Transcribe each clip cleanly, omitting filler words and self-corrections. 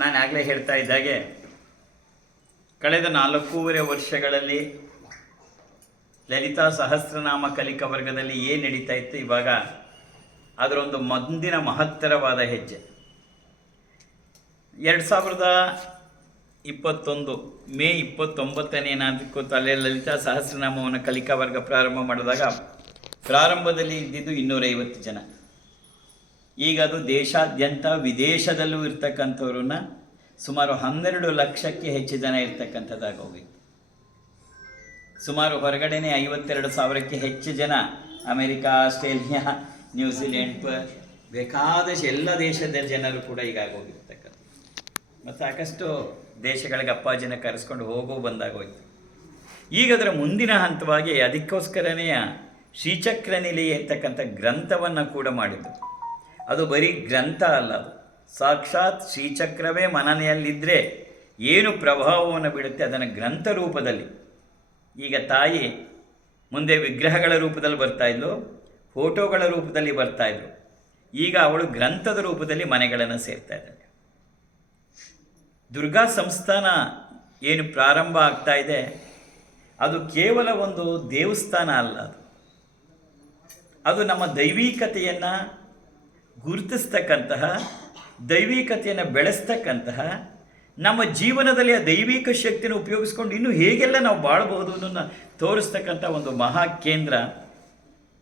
ನಾನು ಆಗಲೇ ಹೇಳ್ತಾ ಇದ್ದಾಗೆ ಕಳೆದ 4.5 ವರ್ಷಗಳಲ್ಲಿ ಲಲಿತಾ ಸಹಸ್ರನಾಮ ಕಲಿಕಾ ವರ್ಗದಲ್ಲಿ ಏನು ನಡೀತಾ ಇತ್ತು, ಇವಾಗ ಅದರೊಂದು ಮುಂದಿನ ಮಹತ್ತರವಾದ ಹೆಜ್ಜೆ. 2021 ಮೇ 29ನೇ ತಲೆ ಲಲಿತಾ ಸಹಸ್ರನಾಮವನ್ನು ಕಲಿಕಾ ವರ್ಗ ಪ್ರಾರಂಭ ಮಾಡಿದಾಗ ಪ್ರಾರಂಭದಲ್ಲಿ ಇದ್ದಿದ್ದು 250 ಜನ. ಈಗ ಅದು ದೇಶಾದ್ಯಂತ ವಿದೇಶದಲ್ಲೂ ಇರ್ತಕ್ಕಂಥವ್ರನ್ನ ಸುಮಾರು 12 ಲಕ್ಷಕ್ಕೆ ಹೆಚ್ಚು ಜನ ಇರ್ತಕ್ಕಂಥದ್ದಾಗಿ ಹೋಗಿತ್ತು. ಸುಮಾರು ಹೊರಗಡೆನೇ 52,000ಕ್ಕೆ ಹೆಚ್ಚು ಜನ ಅಮೆರಿಕ, ಆಸ್ಟ್ರೇಲಿಯಾ, ನ್ಯೂಜಿಲೆಂಡ್ ಬೇಕಾದಷ್ಟು ಎಲ್ಲ ದೇಶದ ಜನರು ಕೂಡ ಈಗ ಹೋಗಿರ್ತಕ್ಕಂಥ ಮತ್ತು ಸಾಕಷ್ಟು ದೇಶಗಳಿಗೆ ಅಪ್ಪಾಜಿನ ಕರೆಸ್ಕೊಂಡು ಬಂದಾಗೋಯ್ತು. ಈಗ ಅದರ ಮುಂದಿನ ಹಂತವಾಗಿ ಅದಕ್ಕೋಸ್ಕರನೇ ಶ್ರೀಚಕ್ರ ನಿಲಯ ಇರ್ತಕ್ಕಂಥ ಗ್ರಂಥವನ್ನು ಕೂಡ ಮಾಡಿದ್ದು. ಅದು ಬರೀ ಗ್ರಂಥ ಅಲ್ಲ, ಅದು ಸಾಕ್ಷಾತ್ ಶ್ರೀಚಕ್ರವೇ ಮನನೆಯಲ್ಲಿದ್ದರೆ ಏನು ಪ್ರಭಾವವನ್ನು ಬೀಳುತ್ತೆ ಅದನ್ನು ಗ್ರಂಥ ರೂಪದಲ್ಲಿ. ಈಗ ತಾಯಿ ಮುಂದೆ ವಿಗ್ರಹಗಳ ರೂಪದಲ್ಲಿ ಬರ್ತಾಯಿದ್ಲು, ಫೋಟೋಗಳ ರೂಪದಲ್ಲಿ ಬರ್ತಾಯಿದ್ರು. ಈಗ ಅವಳು ಗ್ರಂಥದ ರೂಪದಲ್ಲಿ ಮನೆಗಳನ್ನು ಸೇರ್ತಾ ಇದ್ದಾಳೆ. ದುರ್ಗಾ ಸಂಸ್ಥಾನ ಏನು ಪ್ರಾರಂಭ ಆಗ್ತಾ ಇದೆ ಅದು ಕೇವಲ ಒಂದು ದೇವಸ್ಥಾನ ಅಲ್ಲ, ಅದು ನಮ್ಮ ದೈವಿಕತೆಯನ್ನು ಗುರುತಿಸ್ತಕ್ಕಂತಹ, ದೈವಿಕತೆಯನ್ನು ಬೆಳೆಸ್ತಕ್ಕಂತಹ, ನಮ್ಮ ಜೀವನದಲ್ಲಿ ಆ ದೈವಿಕ ಶಕ್ತಿಯನ್ನು ಉಪಯೋಗಿಸ್ಕೊಂಡು ಇನ್ನೂ ಹೇಗೆಲ್ಲ ನಾವು ಬಾಳಬಹುದು ಅನ್ನೋದನ್ನು ತೋರಿಸ್ತಕ್ಕಂಥ ಒಂದು ಮಹಾ ಕೇಂದ್ರ.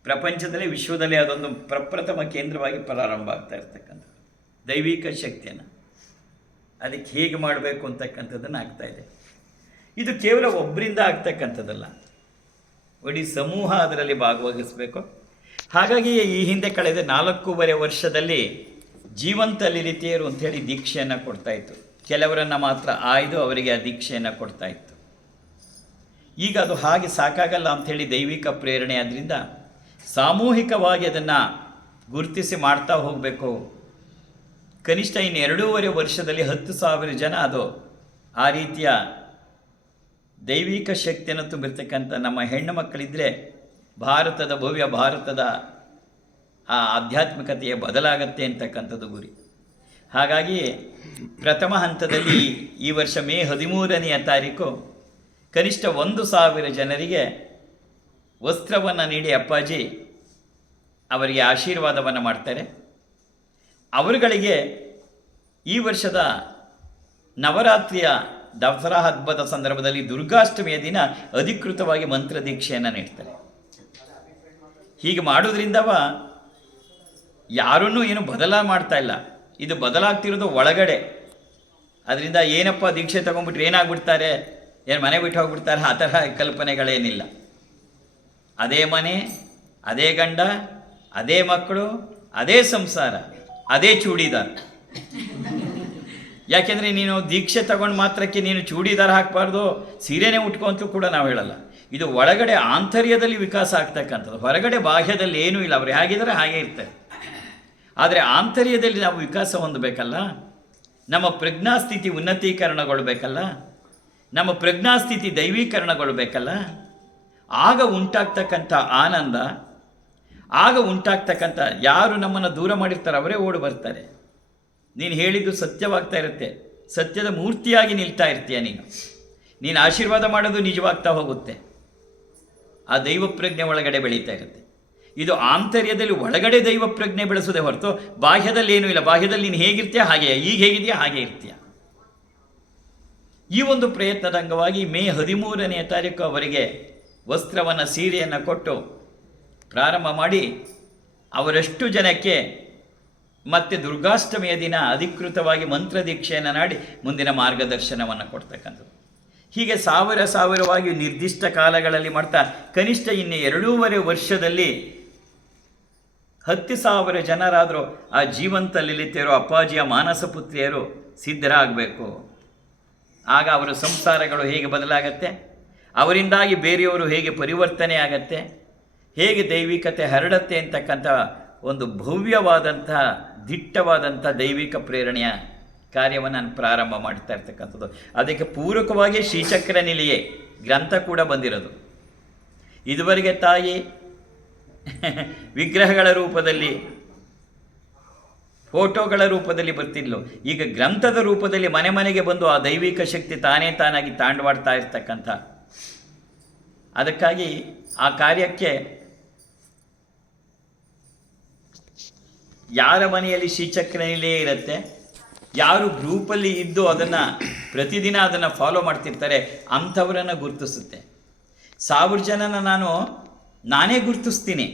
ಪ್ರಪಂಚದಲ್ಲಿ, ವಿಶ್ವದಲ್ಲಿ ಅದೊಂದು ಪ್ರಪ್ರಥಮ ಕೇಂದ್ರವಾಗಿ ಪ್ರಾರಂಭ ಆಗ್ತಾ ಇರ್ತಕ್ಕಂಥ ದೈವಿಕ ಶಕ್ತಿಯನ್ನು ಅದಕ್ಕೆ ಹೇಗೆ ಮಾಡಬೇಕು ಅಂತಕ್ಕಂಥದ್ದನ್ನು ಆಗ್ತಾಯಿದೆ. ಇದು ಕೇವಲ ಒಬ್ಬರಿಂದ ಆಗ್ತಕ್ಕಂಥದ್ದಲ್ಲ, ಇಡೀ ಸಮೂಹ ಅದರಲ್ಲಿ ಭಾಗವಹಿಸಬೇಕು. ಹಾಗಾಗಿ ಈ ಹಿಂದೆ ಕಳೆದ 4.5 ವರ್ಷದಲ್ಲಿ ಜೀವಂತ ಲಲಿತೆಯರು ಅಂಥೇಳಿ ದೀಕ್ಷೆಯನ್ನು ಕೊಡ್ತಾಯಿತ್ತು. ಕೆಲವರನ್ನು ಮಾತ್ರ ಆಯ್ದು ಅವರಿಗೆ ಆ ದೀಕ್ಷೆಯನ್ನು ಕೊಡ್ತಾಯಿತ್ತು. ಈಗ ಅದು ಹಾಗೆ ಸಾಕಾಗಲ್ಲ ಅಂಥೇಳಿ ದೈವಿಕ ಪ್ರೇರಣೆ ಆದ್ದರಿಂದ ಸಾಮೂಹಿಕವಾಗಿ ಅದನ್ನು ಗುರುತಿಸಿ ಮಾಡ್ತಾ ಹೋಗಬೇಕು. ಕನಿಷ್ಠ ಇನ್ನು 2.5 ವರ್ಷದಲ್ಲಿ 10,000 ಜನ ಅದು ಆ ರೀತಿಯ ದೈವಿಕ ಶಕ್ತಿಯನ್ನು ತುಂಬಿರ್ತಕ್ಕಂಥ ನಮ್ಮ ಹೆಣ್ಣು ಮಕ್ಕಳಿದ್ದರೆ ಭಾರತದ ಭವ್ಯ ಭಾರತದ ಆ ಆಧ್ಯಾತ್ಮಿಕತೆಯೇ ಬದಲಾಗತ್ತೆ ಅಂತಕ್ಕಂಥದ್ದು ಗುರಿ. ಹಾಗಾಗಿ ಪ್ರಥಮ ಹಂತದಲ್ಲಿ ಈ ವರ್ಷ ಮೇ 13ನೇ ತಾರೀಕು ಕನಿಷ್ಠ 1,000 ಜನರಿಗೆ ವಸ್ತ್ರವನ್ನು ನೀಡಿ ಅಪ್ಪಾಜಿ ಅವರಿಗೆ ಆಶೀರ್ವಾದವನ್ನು ಮಾಡ್ತಾರೆ. ಅವರುಗಳಿಗೆ ಈ ವರ್ಷದ ನವರಾತ್ರಿಯ ದಸರಾ ಹಬ್ಬದ ಸಂದರ್ಭದಲ್ಲಿ ದುರ್ಗಾಷ್ಟಮಿಯ ದಿನ ಅಧಿಕೃತವಾಗಿ ಮಂತ್ರ ದೀಕ್ಷೆಯನ್ನು ನೀಡ್ತಾರೆ. ಹೀಗೆ ಮಾಡೋದ್ರಿಂದವ ಯಾರನ್ನೂ ಏನು ಮಾಡ್ತಾ ಇಲ್ಲ, ಇದು ಬದಲಾಗ್ತಿರೋದು ಒಳಗಡೆ. ಅದರಿಂದ ಏನಪ್ಪ ದೀಕ್ಷೆ ತೊಗೊಂಡ್ಬಿಟ್ರೆ ಏನಾಗ್ಬಿಡ್ತಾರೆ, ಏನು ಮನೆ ಬಿಟ್ಟು ಹೋಗ್ಬಿಡ್ತಾರೆ, ಆ ಥರ ಕಲ್ಪನೆಗಳೇನಿಲ್ಲ. ಅದೇ ಮನೆ, ಅದೇ ಗಂಡ, ಅದೇ ಮಕ್ಕಳು, ಅದೇ ಸಂಸಾರ, ಅದೇ ಚೂಡಿದಾರ. ಯಾಕೆಂದರೆ ನೀನು ದೀಕ್ಷೆ ತಗೊಂಡು ಮಾತ್ರಕ್ಕೆ ನೀನು ಚೂಡಿದಾರ ಹಾಕಬಾರ್ದು, ಸೀರೆನೇ ಉಟ್ಕೊಂತೂ ಕೂಡ ನಾವು ಹೇಳಲ್ಲ. ಇದು ಒಳಗಡೆ ಆಂತರ್ಯದಲ್ಲಿ ವಿಕಾಸ ಆಗ್ತಕ್ಕಂಥದ್ದು, ಹೊರಗಡೆ ಬಾಹ್ಯದಲ್ಲಿ ಏನೂ ಇಲ್ಲ. ಅವರು ಹೇಗಿದ್ದಾರೆ ಹಾಗೇ ಇರ್ತಾರೆ. ಆದರೆ ಆಂತರ್ಯದಲ್ಲಿ ನಾವು ವಿಕಾಸ ಹೊಂದಬೇಕಲ್ಲ, ನಮ್ಮ ಪ್ರಜ್ಞಾಸ್ಥಿತಿ ಉನ್ನತೀಕರಣಗೊಳ್ಬೇಕಲ್ಲ, ನಮ್ಮ ಪ್ರಜ್ಞಾಸ್ಥಿತಿ ದೈವೀಕರಣಗೊಳ್ಬೇಕಲ್ಲ. ಆಗ ಉಂಟಾಗ್ತಕ್ಕಂಥ ಆನಂದ, ಆಗ ಉಂಟಾಗ್ತಕ್ಕಂಥ ಯಾರು ನಮ್ಮನ್ನು ದೂರ ಮಾಡಿರ್ತಾರೆ ಅವರೇ ಓಡಿ ಬರ್ತಾರೆ. ನೀನು ಹೇಳಿದ್ದು ಸತ್ಯವಾಗ್ತಾ ಇರುತ್ತೆ, ಸತ್ಯದ ಮೂರ್ತಿಯಾಗಿ ನಿಲ್ತಾ ಇರ್ತೀಯ. ನೀನು ಆಶೀರ್ವಾದ ಮಾಡೋದು ನಿಜವಾಗ್ತಾ ಹೋಗುತ್ತೆ. ಆ ದೈವ ಪ್ರಜ್ಞೆ ಒಳಗಡೆ ಬೆಳೀತಾ ಇರುತ್ತೆ. ಇದು ಆಂತರ್ಯದಲ್ಲಿ ಒಳಗಡೆ ದೈವ ಪ್ರಜ್ಞೆ ಬೆಳೆಸೋದೇ ಹೊರತು ಬಾಹ್ಯದಲ್ಲಿ ಏನೂ ಇಲ್ಲ. ಬಾಹ್ಯದಲ್ಲಿ ನೀನು ಹೇಗಿರ್ತೀಯ ಹಾಗೆಯೇ, ಈಗ ಹೇಗಿದೆಯಾ ಹಾಗೆ ಇರ್ತೀಯ. ಈ ಒಂದು ಪ್ರಯತ್ನದ ಅಂಗವಾಗಿ ಮೇ 13ನೇ ತಾರೀಕು ಅವರಿಗೆ ವಸ್ತ್ರವನ್ನು, ಸೀರೆಯನ್ನು ಕೊಟ್ಟು ಪ್ರಾರಂಭ ಮಾಡಿ ಅವರಷ್ಟು ಜನಕ್ಕೆ ಮತ್ತೆ ದುರ್ಗಾಷ್ಟಮಿಯ ದಿನ ಅಧಿಕೃತವಾಗಿ ಮಂತ್ರ ದೀಕ್ಷೆಯನ್ನು ನಾಡಿ ಮುಂದಿನ ಮಾರ್ಗದರ್ಶನವನ್ನು ಕೊಡ್ತಕ್ಕಂಥದ್ದು. ಹೀಗೆ ಸಾವಿರವಾಗಿ ನಿರ್ದಿಷ್ಟ ಕಾಲಗಳಲ್ಲಿ ಮಾಡ್ತಾ ಕನಿಷ್ಠ ಇನ್ನು 2.5 ವರ್ಷದಲ್ಲಿ 10,000 ಜನರಾದರೂ ಆ ಜೀವಂತ ಲಲಿತೆಯರು, ಅಪ್ಪಾಜಿಯ ಮಾನಸ ಪುತ್ರಿಯರು ಸಿದ್ಧರಾಗಬೇಕು. ಆಗ ಅವರ ಸಂಸಾರಗಳು ಹೇಗೆ ಬದಲಾಗತ್ತೆ, ಅವರಿಂದಾಗಿ ಬೇರೆಯವರು ಹೇಗೆ ಪರಿವರ್ತನೆ ಆಗತ್ತೆ, ಹೇಗೆ ದೈವಿಕತೆ ಹರಡತ್ತೆ ಅಂತಕ್ಕಂಥ ಒಂದು ಭವ್ಯವಾದಂಥ ದಿಟ್ಟವಾದಂಥ ದೈವಿಕ ಪ್ರೇರಣೆಯ ಕಾರ್ಯವನ್ನು ನಾನು ಪ್ರಾರಂಭ ಮಾಡ್ತಾ ಇರ್ತಕ್ಕಂಥದ್ದು. ಅದಕ್ಕೆ ಪೂರಕವಾಗಿ ಶ್ರೀಚಕ್ರ ನಿಲಯೇ ಗ್ರಂಥ ಕೂಡ ಬಂದಿರೋದು. ಇದುವರೆಗೆ ತಾಯಿ ವಿಗ್ರಹಗಳ ರೂಪದಲ್ಲಿ ಫೋಟೋಗಳ ರೂಪದಲ್ಲಿ ಬರ್ತಿದ್ಲು. ಈಗ ಗ್ರಂಥದ ರೂಪದಲ್ಲಿ ಮನೆ ಮನೆಗೆ ಬಂದು ಆ ದೈವಿಕ ಶಕ್ತಿ ತಾನೇ ತಾನಾಗಿ ತಾಂಡವಾಡ್ತಾ ಇರ್ತಕ್ಕಂಥ. ಅದಕ್ಕಾಗಿ ಆ ಕಾರ್ಯಕ್ಕೆ ಯಾರ ಮನೆಯಲ್ಲಿ ಶ್ರೀಚಕ್ರ ನಿಲಯ ಇರುತ್ತೆ, ಯಾರು ಗ್ರೂಪಲ್ಲಿ ಇದ್ದು ಅದನ್ನು ಪ್ರತಿದಿನ ಅದನ್ನು ಫಾಲೋ ಮಾಡ್ತಿರ್ತಾರೆ, ಅಂಥವರನ್ನು ಗುರುತಿಸುತ್ತೆ. 1000 ಜನನ ನಾನೇ ಗುರುತಿಸ್ತೀನಿ.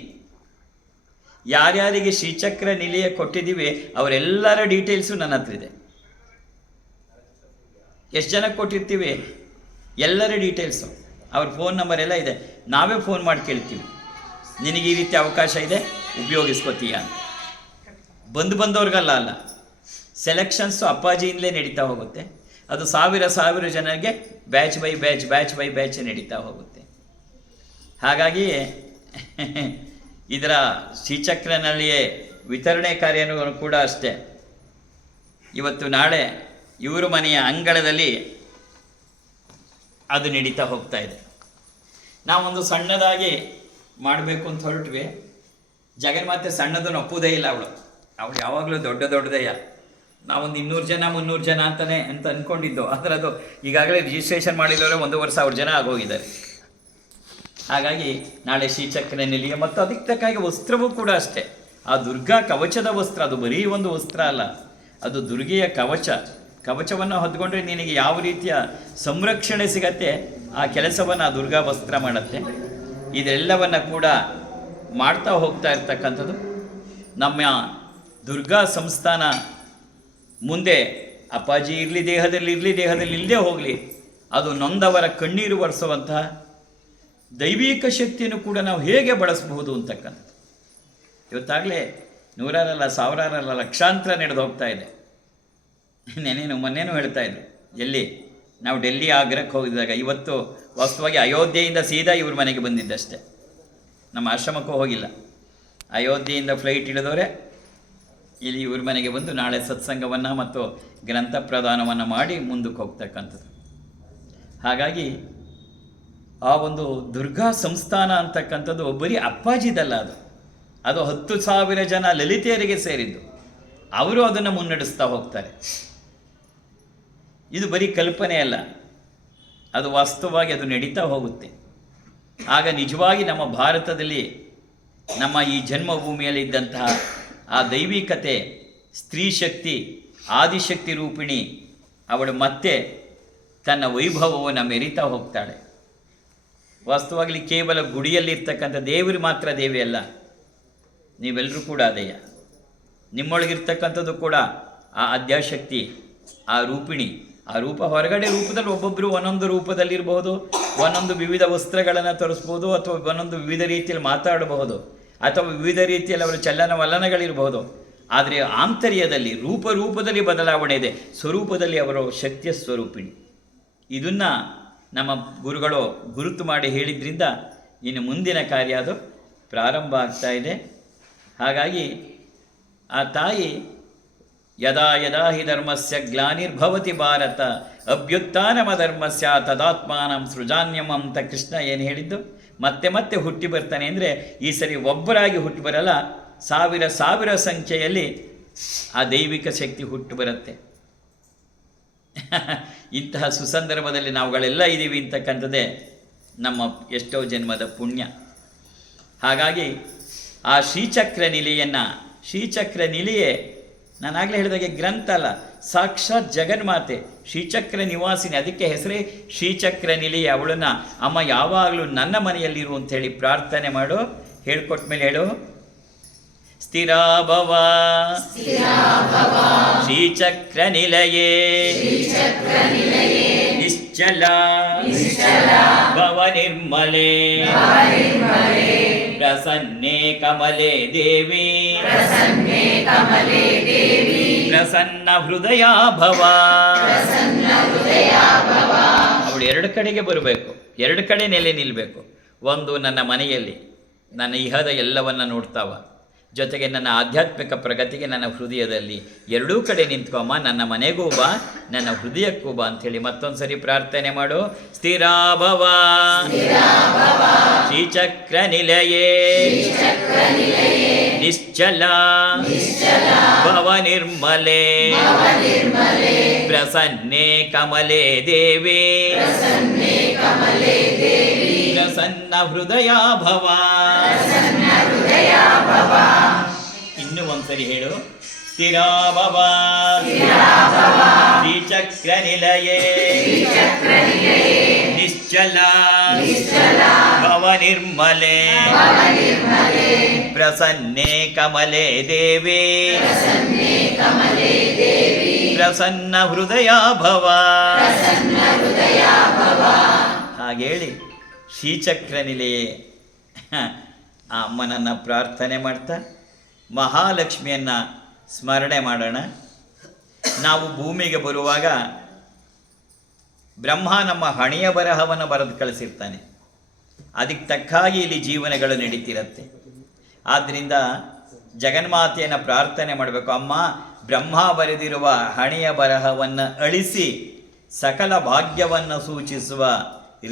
ಯಾರ್ಯಾರಿಗೆ ಶ್ರೀಚಕ್ರ ನಿಲಯ ಕೊಟ್ಟಿದ್ದೀವಿ ಅವರೆಲ್ಲರ ಡೀಟೇಲ್ಸು ನನ್ನ ಹತ್ರ ಇದೆ. ಎಷ್ಟು ಜನಕ್ಕೆ ಕೊಟ್ಟಿರ್ತೀವಿ ಎಲ್ಲರ ಡೀಟೇಲ್ಸು, ಅವ್ರ ಫೋನ್ ನಂಬರ್ ಎಲ್ಲ ಇದೆ. ನಾವೇ ಫೋನ್ ಮಾಡಿ ಕೇಳ್ತೀವಿ, ನಿನಗೆ ಈ ರೀತಿ ಅವಕಾಶ ಇದೆ ಉಪಯೋಗಿಸ್ಕೋತೀಯ ಅಂತ. ಬಂದವ್ರಿಗಲ್ಲ ಅಲ್ಲ, ಸೆಲೆಕ್ಷನ್ಸು ಅಪ್ಪಾಜಿಯಿಂದಲೇ ನಡೀತಾ ಹೋಗುತ್ತೆ. ಅದು 1000 ಜನರಿಗೆ ಬ್ಯಾಚ್ ಬೈ ಬ್ಯಾಚ್ ನಡೀತಾ ಹೋಗುತ್ತೆ. ಹಾಗಾಗಿ ಇದರ ಶ್ರೀಚಕ್ರನಲ್ಲಿಯೇ ವಿತರಣೆ ಕಾರ್ಯನೂ ಕೂಡ ಅಷ್ಟೇ. ಇವತ್ತು ನಾಳೆ ಇವರು ಮನೆಯ ಅಂಗಳದಲ್ಲಿ ಅದು ನಡೀತಾ ಹೋಗ್ತಾ ಇದೆ. ನಾವೊಂದು ಸಣ್ಣದಾಗಿ ಮಾಡಬೇಕು ಅಂತ ಹೊರಟ್ವಿ. ಜಗನ್ಮಾತೆ ಸಣ್ಣದನ್ನು ಒಪ್ಪುವುದೇ ಇಲ್ಲ. ಅವಳು ಯಾವಾಗಲೂ ದೊಡ್ಡದಯ್ಯ. ನಾವೊಂದು 200 ಜನ 300 ಜನ ಅಂತ ಅಂದ್ಕೊಂಡಿದ್ದು. ಆದರೆ ಅದು ಈಗಾಗಲೇ ರಿಜಿಸ್ಟ್ರೇಷನ್ ಮಾಡಿದವರೆ 1,500 ಜನ ಆಗೋಗಿದ್ದಾರೆ. ಹಾಗಾಗಿ ನಾಳೆ ಶ್ರೀಚಕ್ರ ನಿಲಯ ಮತ್ತು ಅದಕ್ಕೆ ತಕ್ಕಾಗಿ ವಸ್ತ್ರವೂ ಕೂಡ ಅಷ್ಟೇ. ಆ ದುರ್ಗಾ ಕವಚದ ವಸ್ತ್ರ, ಅದು ಬರೀ ಒಂದು ವಸ್ತ್ರ ಅಲ್ಲ, ಅದು ದುರ್ಗೆಯ ಕವಚವನ್ನು ಹೊದ್ಕೊಂಡ್ರೆ ನಿನಗೆ ಯಾವ ರೀತಿಯ ಸಂರಕ್ಷಣೆ ಸಿಗತ್ತೆ, ಆ ಕೆಲಸವನ್ನು ಆ ದುರ್ಗಾ ವಸ್ತ್ರ ಮಾಡುತ್ತೆ. ಇದೆಲ್ಲವನ್ನು ಕೂಡ ಮಾಡ್ತಾ ಹೋಗ್ತಾ ಇರ್ತಕ್ಕಂಥದ್ದು ನಮ್ಮ ದುರ್ಗಾ ಸಂಸ್ಥಾನ. ಮುಂದೆ ಅಪ್ಪಾಜಿ ಇರಲಿ ದೇಹದಲ್ಲಿ ಇಲ್ಲದೆ ಹೋಗಲಿ, ಅದು ನೊಂದವರ ಕಣ್ಣೀರು ಒರೆಸುವಂತಹ ದೈವಿಕ ಶಕ್ತಿಯನ್ನು ಕೂಡ ನಾವು ಹೇಗೆ ಬಳಸಬಹುದು ಅಂತಕ್ಕಂಥದ್ದು. ಇವತ್ತಾಗಲೇ 100ರಲ್ಲ 1000ರಲ್ಲ ಲಕ್ಷಾಂತರ ನಡೆದು ಹೋಗ್ತಾ ಇದೆ. ಮೊನ್ನೆನೂ ಹೇಳ್ತಾ ಇದ್ರು, ಎಲ್ಲಿ ನಾವು ಡೆಲ್ಲಿ ಆಗ್ರಕ್ಕೆ ಹೋಗಿದ್ದಾಗ. ಇವತ್ತು ವಾಸ್ತವವಾಗಿ ಅಯೋಧ್ಯೆಯಿಂದ ಸೀದಾ ಇವ್ರ ಮನೆಗೆ ಬಂದಿದ್ದಷ್ಟೇ, ನಮ್ಮ ಆಶ್ರಮಕ್ಕೂ ಹೋಗಿಲ್ಲ. ಅಯೋಧ್ಯೆಯಿಂದ ಫ್ಲೈಟ್ ಇಳಿದವರೆ ಇಲ್ಲಿ ಇವ್ರ ಮನೆಗೆ ಬಂದು ನಾಳೆ ಸತ್ಸಂಗವನ್ನು ಮತ್ತು ಗ್ರಂಥ ಪ್ರದಾನವನ್ನು ಮಾಡಿ ಮುಂದಕ್ಕೆ ಹೋಗ್ತಕ್ಕಂಥದ್ದು. ಹಾಗಾಗಿ ಆ ಒಂದು ದುರ್ಗಾ ಸಂಸ್ಥಾನ ಅಂತಕ್ಕಂಥದ್ದು ಬರೀ ಅಪ್ಪಾಜಿದಲ್ಲ, ಅದು 10,000 ಜನ ಲಲಿತೆಯರಿಗೆ ಸೇರಿದ್ದು. ಅವರು ಅದನ್ನು ಮುನ್ನಡೆಸ್ತಾ ಹೋಗ್ತಾರೆ. ಇದು ಬರೀ ಕಲ್ಪನೆ ಅಲ್ಲ, ಅದು ವಾಸ್ತವವಾಗಿ ಅದು ನಡೀತಾ ಹೋಗುತ್ತೆ. ಆಗ ನಿಜವಾಗಿ ನಮ್ಮ ಭಾರತದಲ್ಲಿ, ನಮ್ಮ ಈ ಜನ್ಮಭೂಮಿಯಲ್ಲಿ ಇದ್ದಂತಹ ಆ ದೈವಿಕತೆ, ಸ್ತ್ರೀ ಶಕ್ತಿ, ಆದಿಶಕ್ತಿ ರೂಪಿಣಿ ಅವಳು ಮತ್ತೆ ತನ್ನ ವೈಭವವನ್ನು ಮೆರಿತಾ ಹೋಗ್ತಾಳೆ. ವಾಸ್ತವವಾಗಿ ಕೇವಲ ಗುಡಿಯಲ್ಲಿರ್ತಕ್ಕಂಥ ದೇವರು ಮಾತ್ರ ದೇವಿ ಅಲ್ಲ, ನೀವೆಲ್ಲರೂ ಕೂಡ ಅದೇಯ. ನಿಮ್ಮೊಳಗಿರ್ತಕ್ಕಂಥದ್ದು ಕೂಡ ಆ ಆದ್ಯಾಶಕ್ತಿ, ಆ ರೂಪಿಣಿ. ಆ ರೂಪ ಹೊರಗಡೆ ರೂಪದಲ್ಲಿ ಒಬ್ಬೊಬ್ಬರು ಒಂದೊಂದು ರೂಪದಲ್ಲಿರಬಹುದು, ಒಂದೊಂದು ವಿವಿಧ ವಸ್ತ್ರಗಳನ್ನು ತರಿಸ್ಬೋದು, ಅಥವಾ ಒಂದೊಂದು ವಿವಿಧ ರೀತಿಯಲ್ಲಿ ಮಾತಾಡಬಹುದು, ಅಥವಾ ವಿವಿಧ ರೀತಿಯಲ್ಲಿ ಅವರ ಚಲನವಲನಗಳಿರಬಹುದು. ಆದರೆ ಆಂತರ್ಯದಲ್ಲಿ ರೂಪದಲ್ಲಿ ಬದಲಾವಣೆ ಇದೆ, ಸ್ವರೂಪದಲ್ಲಿ ಅವರ ಶಕ್ತಿಯ ಸ್ವರೂಪಿಣಿ. ಇದನ್ನು ನಮ್ಮ ಗುರುಗಳು ಗುರುತು ಮಾಡಿ ಹೇಳಿದ್ರಿಂದ ಇನ್ನು ಮುಂದಿನ ಕಾರ್ಯ ಅದು ಪ್ರಾರಂಭ ಆಗ್ತಾ ಇದೆ. ಹಾಗಾಗಿ ಆ ತಾಯಿ ಯದಾ ಯದಾ ಹಿ ಧರ್ಮಸ್ಯ ಗ್ಲಾನಿರ್ಭವತಿ ಭಾರತ ಅಭ್ಯುತ್ಥಾನಮಧರ್ಮಸ್ಯ ತದಾತ್ಮಾನಂ ಸೃಜಾನ್ಯಂ ಅಂತ ಕೃಷ್ಣ ಏನು ಹೇಳಿದ್ದು, ಮತ್ತೆ ಹುಟ್ಟಿ ಬರ್ತಾನೆ. ಅಂದರೆ ಈ ಸರಿ ಒಬ್ಬರಾಗಿ ಹುಟ್ಟಿ ಬರಲ್ಲ, 1000 ಸಂಖ್ಯೆಯಲ್ಲಿ ಆ ದೈವಿಕ ಶಕ್ತಿ ಹುಟ್ಟು ಬರುತ್ತೆ. ಇಂತಹ ಸುಸಂದರ್ಭದಲ್ಲಿ ನಾವುಗಳೆಲ್ಲ ಇದ್ದೀವಿ ಅಂತಕ್ಕಂಥದ್ದೇ ನಮ್ಮ ಎಷ್ಟೋ ಜನ್ಮದ ಪುಣ್ಯ. ಹಾಗಾಗಿ ಆ ಶ್ರೀಚಕ್ರ ನಿಲೆಯೇ ನಾನಾಗಲೇ ಹೇಳಿದಾಗೆ ಗ್ರಂಥ ಅಲ್ಲ, ಸಾಕ್ಷಾತ್ ಜಗನ್ಮಾತೆ ಶ್ರೀಚಕ್ರ ನಿವಾಸಿನಿ. ಅದಕ್ಕೆ ಹೆಸರೇ ಶ್ರೀಚಕ್ರ ನಿಲಯ. ಅವಳನ್ನು ಅಮ್ಮ ಯಾವಾಗಲೂ ನನ್ನ ಮನೆಯಲ್ಲಿರು ಅಂಥೇಳಿ ಪ್ರಾರ್ಥನೆ ಮಾಡು. ಹೇಳ್ಕೊಟ್ಟ ಮೇಲೆ ಹೇಳು, ಸ್ಥಿರಾಭವ ಶ್ರೀಚಕ್ರ ನಿಲಯೇ ನಿಶ್ಚಲ ಭವ ನಿರ್ಮಲೆ ಪ್ರಸನ್ನೆ ಕಮಲೆ ದೇವಿ ಪ್ರಸನ್ನ ಹೃದಯ ಭವ. ಅವಳು 2 ಕಡೆಗೆ ಬರಬೇಕು, 2 ಕಡೆ ನೆಲೆ ನಿಲ್ಲಬೇಕು. ಒಂದು ನನ್ನ ಮನೆಯಲ್ಲಿ ನನ್ನ ಇಹದ ಎಲ್ಲವನ್ನ ನೋಡ್ತಾವ, ಜೊತೆಗೆ ನನ್ನ ಆಧ್ಯಾತ್ಮಿಕ ಪ್ರಗತಿಗೆ ನನ್ನ ಹೃದಯದಲ್ಲಿ ಎರಡೂ ಕಡೆ ನಿಂತ್ಕೊಮ್ಮ, ನನ್ನ ಮನೆಗೂ ಬಾ, ನನ್ನ ಹೃದಯಕ್ಕೂ ಬಾ ಅಂಥೇಳಿ ಮತ್ತೊಂದು ಸರಿ ಪ್ರಾರ್ಥನೆ ಮಾಡು. ಸ್ಥಿರಾಭವ ಶ್ರೀಚಕ್ರ ನಿಲಯೇ ನಿಶ್ಚಲ ಭವ ನಿರ್ಮಲೆ ಪ್ರಸನ್ನೆ ಕಮಲೆ ದೇವಿ ಪ್ರಸನ್ನ ಹೃದಯ ಭವ. ಇನ್ನು ಒಂದ್ಸರಿ ಹೇಳು. ಸ್ಥಿರಾಭವ ಶ್ರೀಚಕ್ರ ನಿಲಯೇ ನಿಶ್ಚಲ ಭವ ನಿರ್ಮಲೆ ಪ್ರಸನ್ನೆ ಕಮಲೆ ದೇವಿ ಪ್ರಸನ್ನ ಹೃದಯ ಭವ. ಹಾಗೇಳಿ ಶ್ರೀಚಕ್ರ ನಿಲೆಯೇ ಆ ಅಮ್ಮನನ್ನು ಪ್ರಾರ್ಥನೆ ಮಾಡ್ತಾ ಮಹಾಲಕ್ಷ್ಮಿಯನ್ನು ಸ್ಮರಣೆ ಮಾಡೋಣ. ನಾವು ಭೂಮಿಗೆ ಬರುವಾಗ ಬ್ರಹ್ಮ ನಮ್ಮ ಹಣೆಯ ಬರಹವನ್ನು ಬರೆದು ಕಳಿಸಿರ್ತಾನೆ. ಅದಕ್ಕೆ ತಕ್ಕಾಗಿ ಇಲ್ಲಿ ಜೀವನಗಳು ನಡೀತಿರತ್ತೆ. ಆದ್ದರಿಂದ ಜಗನ್ಮಾತೆಯನ್ನು ಪ್ರಾರ್ಥನೆ ಮಾಡಬೇಕು. ಅಮ್ಮ, ಬ್ರಹ್ಮ ಬರೆದಿರುವ ಹಣೆಯ ಬರಹವನ್ನು ಅಳಿಸಿ ಸಕಲ ಭಾಗ್ಯವನ್ನು ಸೂಚಿಸುವ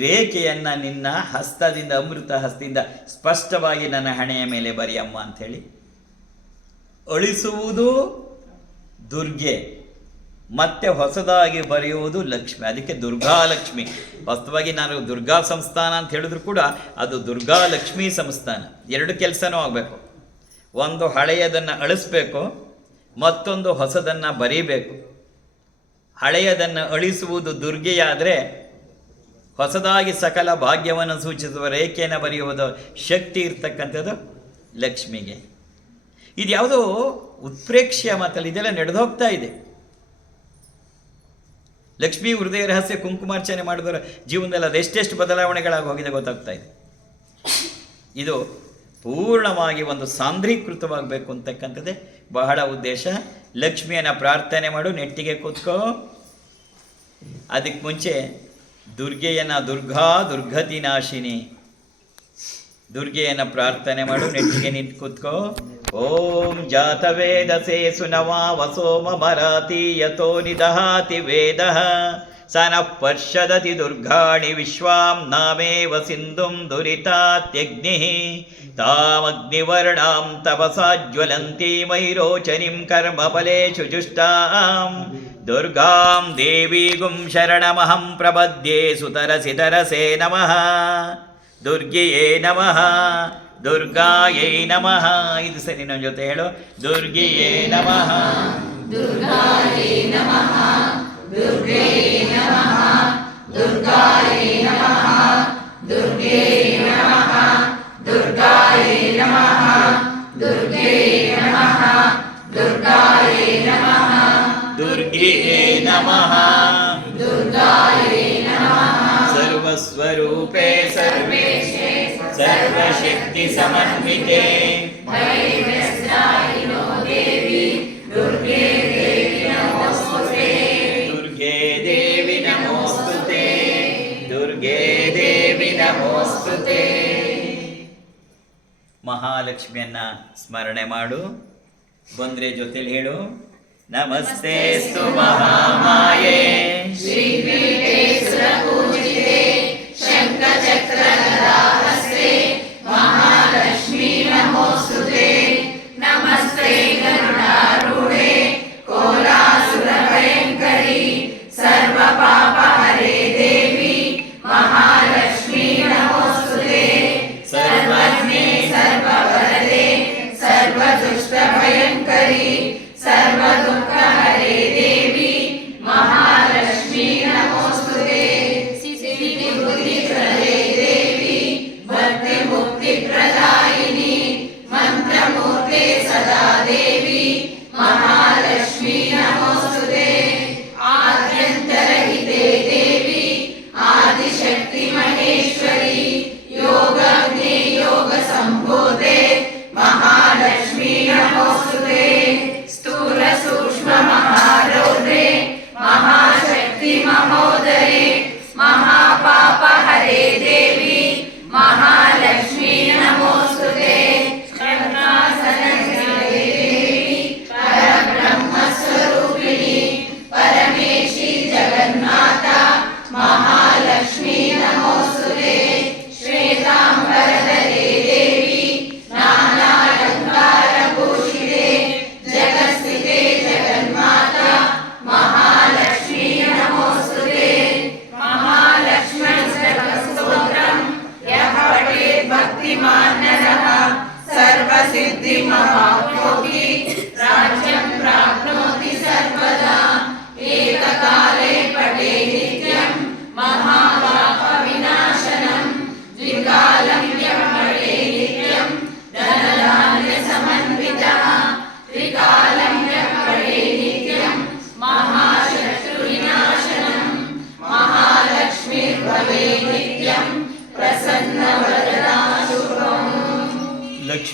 ರೇಖೆಯನ್ನು ನಿನ್ನ ಹಸ್ತದಿಂದ, ಅಮೃತ ಹಸ್ತದಿಂದ ಸ್ಪಷ್ಟವಾಗಿ ನನ್ನ ಹಣೆಯ ಮೇಲೆ ಬರೆಯಮ್ಮ ಅಂಥೇಳಿ. ಅಳಿಸುವುದು ದುರ್ಗೆ, ಮತ್ತೆ ಹೊಸದಾಗಿ ಬರೆಯುವುದು ಲಕ್ಷ್ಮಿ. ಅದಕ್ಕೆ ದುರ್ಗಾಲಕ್ಷ್ಮಿ. ವಾಸ್ತವವಾಗಿ ನಾನು ದುರ್ಗಾ ಸಂಸ್ಥಾನ ಅಂತ ಹೇಳಿದ್ರು ಕೂಡ ಅದು ದುರ್ಗಾಲಕ್ಷ್ಮಿ ಸಂಸ್ಥಾನ. ಎರಡು ಕೆಲಸನೂ ಆಗಬೇಕು. ಒಂದು ಹಳೆಯದನ್ನು ಅಳಿಸ್ಬೇಕು, ಮತ್ತೊಂದು ಹೊಸದನ್ನು ಬರೀಬೇಕು. ಹಳೆಯದನ್ನು ಅಳಿಸುವುದು ದುರ್ಗೆಯಾದರೆ ಹೊಸದಾಗಿ ಸಕಲ ಭಾಗ್ಯವನ್ನು ಸೂಚಿಸುವ ರೇಖೆಯನ್ನು ಬರೆಯುವುದು ಶಕ್ತಿ ಇರ್ತಕ್ಕಂಥದ್ದು ಲಕ್ಷ್ಮಿಗೆ. ಇದು ಯಾವುದೋ ಉತ್ಪ್ರೇಕ್ಷೆಯ ಮಾತಲ್ಲಿ, ಇದೆಲ್ಲ ನಡೆದು ಹೋಗ್ತಾ ಇದೆ. ಲಕ್ಷ್ಮೀ ಹೃದಯ ರಹಸ್ಯ ಕುಂಕುಮಾರ್ಚನೆ ಮಾಡಿದವರ ಜೀವನದಲ್ಲಿ ಅದೆಷ್ಟೆಷ್ಟು ಬದಲಾವಣೆಗಳಾಗಿ ಹೋಗಿದೆ ಗೊತ್ತಾಗ್ತಾ ಇದೆ. ಇದು ಪೂರ್ಣವಾಗಿ ಒಂದು ಸಾಂದ್ರೀಕೃತವಾಗಬೇಕು ಅಂತಕ್ಕಂಥದ್ದೇ ಬಹಳ ಉದ್ದೇಶ. ಲಕ್ಷ್ಮಿಯನ್ನು ಪ್ರಾರ್ಥನೆ ಮಾಡು, ನೆಟ್ಟಿಗೆ ಕೂತ್ಕೋ. ಅದಕ್ಕೆ ಮುಂಚೆ ದುರ್ಗೆಯನ್ನು ದುರ್ಗತಿ ನಾಶಿನಿ ದುರ್ಗೆಯನ್ನು ಪ್ರಾರ್ಥನೆ ಮಾಡು, ನೆಟ್ಟಿಗೆ ನಿಂತು ಕೂತ್ಕೋ. ಓಂ ಜಾತವೇದಸೇ ಸುನವಾ ವಸೋಮ ಮರಾತಿ ಯಥೋ ನಿದಹಾತಿ ವೇದ ಸನ ಪರ್ಷದತಿ ದುರ್ಗಾಣಿ ವಿಶ್ವಾಂ ನಾಮೇವ ಸಿಂಧುಂ ದುರಿತಾತ್ಯಗ್ನಿ ತಾಮಗ್ನಿವರ್ಣಾಂ ತಪಸಾ ಜ್ವಲಂತಿ ಮೈರೋಚನಿಂ ಕರ್ಮಫಲೇಷು ಜುಷ್ಟಾಂ ದುರ್ಗಾಂ ದೇವೀಗುಂ ಶರಣಮಹಂ ಪ್ರಪದ್ಯೆ ಸುತರಸಿ ತರಸೇ ನಮಃ ದುರ್ಗೆಯೇ ನಮಃ ದುರ್ಗಾಯೈ ನಮಃ. ಇದು ಸರಿ ನನ್ನ ಜೊತೆ ಹೇಳು. ದುರ್ಗೆಯೇ ನಮಃ ದುರ್ಗಾಯೈ ನಮಃ ದುರ್ಗೆಯೇ ನಮಃ ದುರ್ಗಾಯೈ ನಮಃ ದುರ್ಗೆಯೇ ನಮಃ ದುರ್ಗಾಯೈ ನಮಃ ದುರ್ಗೆಯೇ ನಮಃ ದುರ್ಗಾಯೈ ನಮಃ ದುರ್ಗೆಯೇ ನಮಃ ದುರ್ಗಾಯೈ ನಮಃ ಸರ್ವಸ್ವರೂಪೇ ಸರ್ವೇಶೇ ಸರ್ವಶಕ್ತಿ ಸಮನ್ವಿತೆ ಭೈರಸ್ಯಾಯಿನೋ ದೇವಿ ದುರ್ಗೆ ದೇವಿ ನಮೋಸ್ತುತೆ ದುರ್ಗೆ ದೇವಿ ನಮೋಸ್ತುತೆ ದುರ್ಗೆ ದೇವಿ ನಮೋಸ್ತುತೆ. ಮಹಾಲಕ್ಷ್ಮಿಯನ್ನ ಸ್ಮರಣೆ ಮಾಡು. ಬಂದ್ರೆ ಜೊತೆಲಿ ಹೇಳು. ನಮಸ್ತೆಸ್ತು ಮಹಾಮಾಯೇ ಶ್ರೀಪೀಠೇಶ್ವರ ಪೂಜಿತೆ ಶಂಖಚಕ್ರ ಗದಾಹಸ್ತೆ ಮಹಾಲಕ್ಷ್ಮೀ ನಮೋಸ್ತುತೆ ನಮಸ್ತೆ ಗರುಡಾರೂಢೆ ಕೋಲಾಸುರ ಭಯಂಕರಿ ಸರ್ವ ಪಾಪ ಹರೇ ದೇವಿ ಮಹಾಲಕ್ಷ್ಮೀ ನಮೋಸ್ತುತೆ ಸರ್ವಜ್ಞೆ ಸರ್ವವರದೆ ಸರ್ವದುಷ್ಟ ಭಯಂಕರಿ ಸರ್ವ ದುಃಖ ಹರೇ ದೇವಿ ಮಹಾಲಕ್ಷ್ಮೀ ನಮೋಸ್ತುತೆ ಸಿದ್ಧಿ ಬುದ್ಧಿ ಪ್ರದೇ ದೇವಿ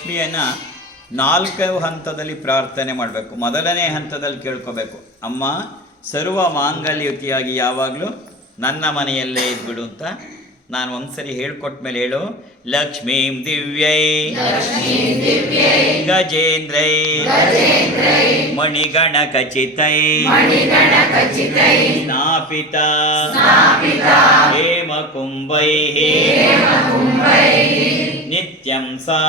ಲಕ್ಷ್ಮಿಯನ್ನು 4 ಹಂತದಲ್ಲಿ ಪ್ರಾರ್ಥನೆ ಮಾಡಬೇಕು. ಮೊದಲನೇ ಹಂತದಲ್ಲಿ ಕೇಳ್ಕೋಬೇಕು, ಅಮ್ಮ ಸರ್ವ ಮಾಂಗಲ್ಯಯುತಿಯಾಗಿ ಯಾವಾಗಲೂ ನನ್ನ ಮನೆಯಲ್ಲೇ ಇದ್ಬಿಡು ಅಂತ. ನಾನು ಒಂದ್ಸರಿ ಹೇಳ್ಕೊಟ್ಟ ಮೇಲೆ ಹೇಳು. ಲಕ್ಷ್ಮೀಂ ದಿವ್ಯೈ ಗಜೇಂದ್ರೈ ಮಣಿಗಣ ಖಚಿತೈ ಸ್ನಾಪಿತ ಹೇಮ ಕುಂಭೈ ನಿತ್ಯಂ ಸಾ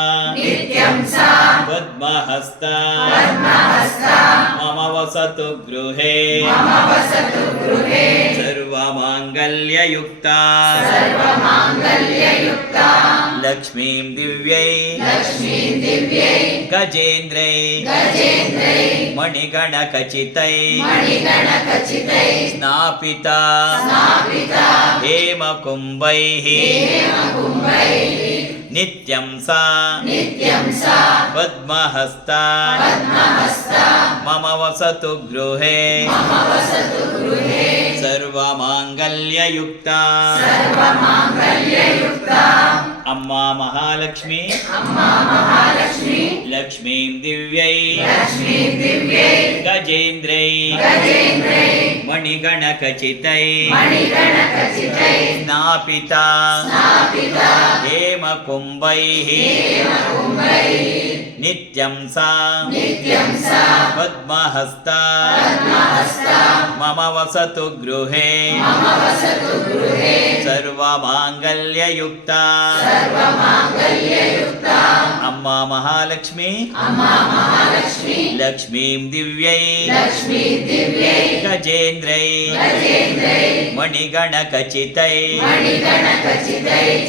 ಪದ್ಮಹಸ್ತ ಮಮ ವಸತು ಗೃಹೇ ಸರ್ವಮಾಂಗಲ್ಯಯುಕ್ತ ಲಕ್ಷ್ಮೀಂ ದಿವ್ಯೈ ಗಜೇಂದ್ರೈ ಮಣಿಗಣ ಖಚಿತೈ ಸ್ನಾಪಿತ ಹೇಮ ಕುಂಭೈ ನಿತ್ಯಂ ಸಾ ಪದ್ಮಹಸ್ತ ಮಮ ವಸತು ಗೃಹೇ ಸರ್ವಮಾಂಗಲ್ಯಯುಕ್ತ. ಅಮ್ಮ ಮಹಾಲಕ್ಷ್ಮಿ ಲಕ್ಷ್ಮೀಂ ದಿವ್ಯೈ ಗಜೇಂದ್ರೈ ಮಣಿಗಣ ಖಚಿತೈ ಸ್ನಾಪಿತ ಹೇಮ ಕುಂಭೈ ನಿತ್ಯಂ ಸಾ ಪದ್ಮಹಸ್ತ ಮಮ ವಸತು ಗೃಹೇ ಸರ್ವಮಾಂಗಲ್ಯಯುಕ್ತ. ಅಮ್ಮ ಮಹಾಲಕ್ಷ್ಮಿ ಲಕ್ಷ್ಮೀಂ ದಿವ್ಯೈ ಗಜೇಂದ್ರೈ ಮಣಿಗಣ ಖಚಿತೈ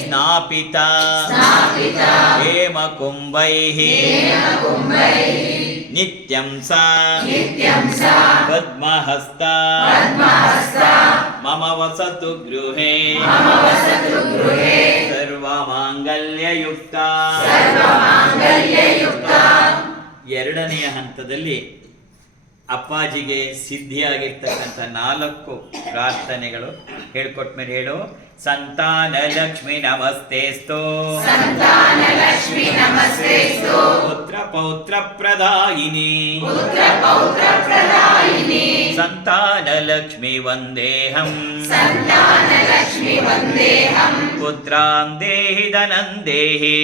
ಸ್ನಾಪಿತ ಹೇಮ ಕುಂಭೈ ನಿತ್ಯಂ ಸಾ ಪದ್ಮಹಸ್ತ ಮಮ ವಸತು ಗೃಹೇ ಸರ್ವಮಾಂಗಲ್ಯಯುಕ್ತ. ಎರಡನೆಯ ಹಂತದಲ್ಲಿ ಅಪ್ಪಾಜಿಗೆ ಸಿದ್ಧಿಯಾಗಿರ್ತಕ್ಕಂಥ 4 ಪ್ರಾರ್ಥನೆಗಳು ಹೇಳ್ಕೊಟ್ಟ ಮೇಲೆ ಹೇಳು. ಸಂತಾನ ಲಕ್ಷ್ಮಿ ನಮಸ್ತೇಸ್ತು ಪುತ್ರ ಪೌತ್ರ ಪ್ರದಾಯಿನಿ ಸಂತಾನ ಲಕ್ಷ್ಮಿ ವಂದೇಹಂ ಪುತ್ರಾಂ ದೇಹಿ ಧನಂ ದೇಹಿ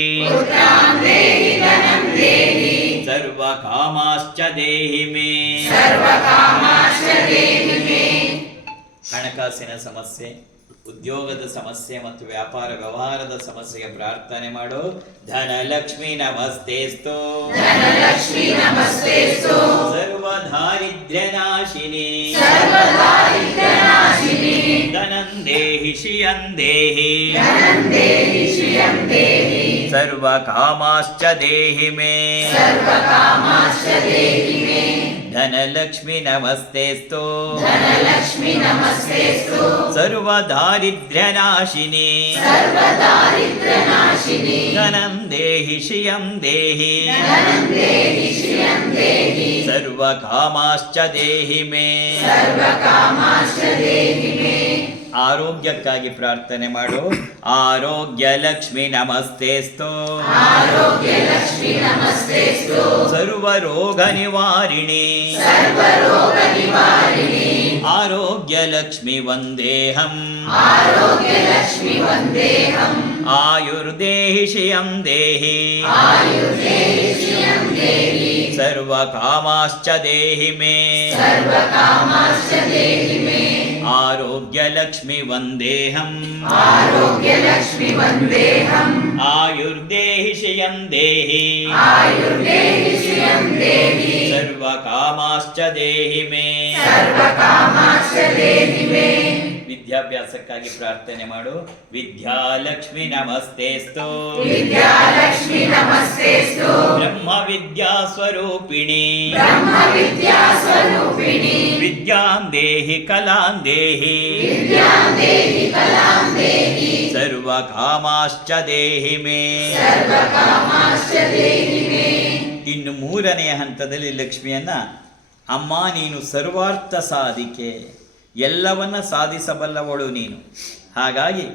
ಸರ್ವ ಕಾಮಾಶ್ಚ ದೇಹಿ ಮೇ. ಹಣಕಾಸಿನ ಸಮಸ್ಯೆ, ಉದ್ಯೋಗದ ಸಮಸ್ಯೆ ಮತ್ತು ವ್ಯಾಪಾರ ವ್ಯವಹಾರದ ಸಮಸ್ಯೆಗೆ ಪ್ರಾರ್ಥನೆ ಮಾಡು. ಧನಲಕ್ಷ್ಮಿ ನಮಸ್ತೇಸ್ತು ಸರ್ವದಾರಿದ್ರ್ಯ ನಾಶಿನಿ ಧನಂ ದೇಹಿ ಶ್ರಿಯಂ ದೇಹಿ ಸರ್ವ ಕಾಮಾಶ್ಚ ದೇಹಿ ಮೇ. ಧನಲಕ್ಷ್ಮಿ ನಮಸ್ತೇಸ್ತು ಸರ್ವದಾರಿದ್ರ್ಯ ನಾಶಿನಿ ಧನಂ ದೇಹಿ ಶ್ರಿಯಂ ದೇಹಿ ಸರ್ವ ಕಾಮಾಶ್ಚ ದೇಹಿ ಮೇ. ಆರೋಗ್ಯಕ್ಕಾಗಿ ಪ್ರಾರ್ಥನೆ ಮಾಡು. ಆರೋಗ್ಯ ಲಕ್ಷ್ಮಿ ನಮಸ್ತೇಸ್ತು ಸರ್ವ ರೋಗ ನಿವಾರಿಣಿ ಆರೋಗ್ಯ ಲಕ್ಷ್ಮಿ ವಂದೇಹಂ ಆಯುರ್ದೇಹಿ ಶ್ರಿಯಂ ದೇಹಿ ಸರ್ವ ಕಾಮಾಶ್ಚ ದೇಹಿ ಮೇ. ಆರೋಗ್ಯ ಲಕ್ಷ್ಮಿ ವಂದೇಹಂ ಆಯುರ್ದೇಹಿ ಶ್ರಿಯಂ ದೇಹಿ ಸರ್ವ ಕಾಮಾಶ್ಚ ದೇಹಿ ಮೇ. ವಿದ್ಯಾಭ್ಯಾಸಕ್ಕಾಗಿ ಪ್ರಾರ್ಥನೆ ಮಾಡು. ವಿದ್ಯಾಲಕ್ಷ್ಮಿ ನಮಸ್ತೇಸ್ತು ಬ್ರಹ್ಮ ವಿದ್ಯಾ ಸ್ವರೂಪಿಣಿ ವಿದ್ಯಾಂ ದೇಹಿ ಕಲಾಂ ದೇಹಿ ಸರ್ವ ಕಾಮಾಶ್ಚ ದೇಹಿ ಮೇ. ಇನ್ನು 3ನೆಯ ಹಂತದಲ್ಲಿ ಲಕ್ಷ್ಮಿಯನ್ನ ಅಮ್ಮ ನೀನು ಸರ್ವಾರ್ಥ ಸಾಧಿಕೆ, ಎಲ್ಲವನ್ನ ಸಾಧಿಸಬಲ್ಲವಳು ನೀನು. ಹಾಗಾಗಿ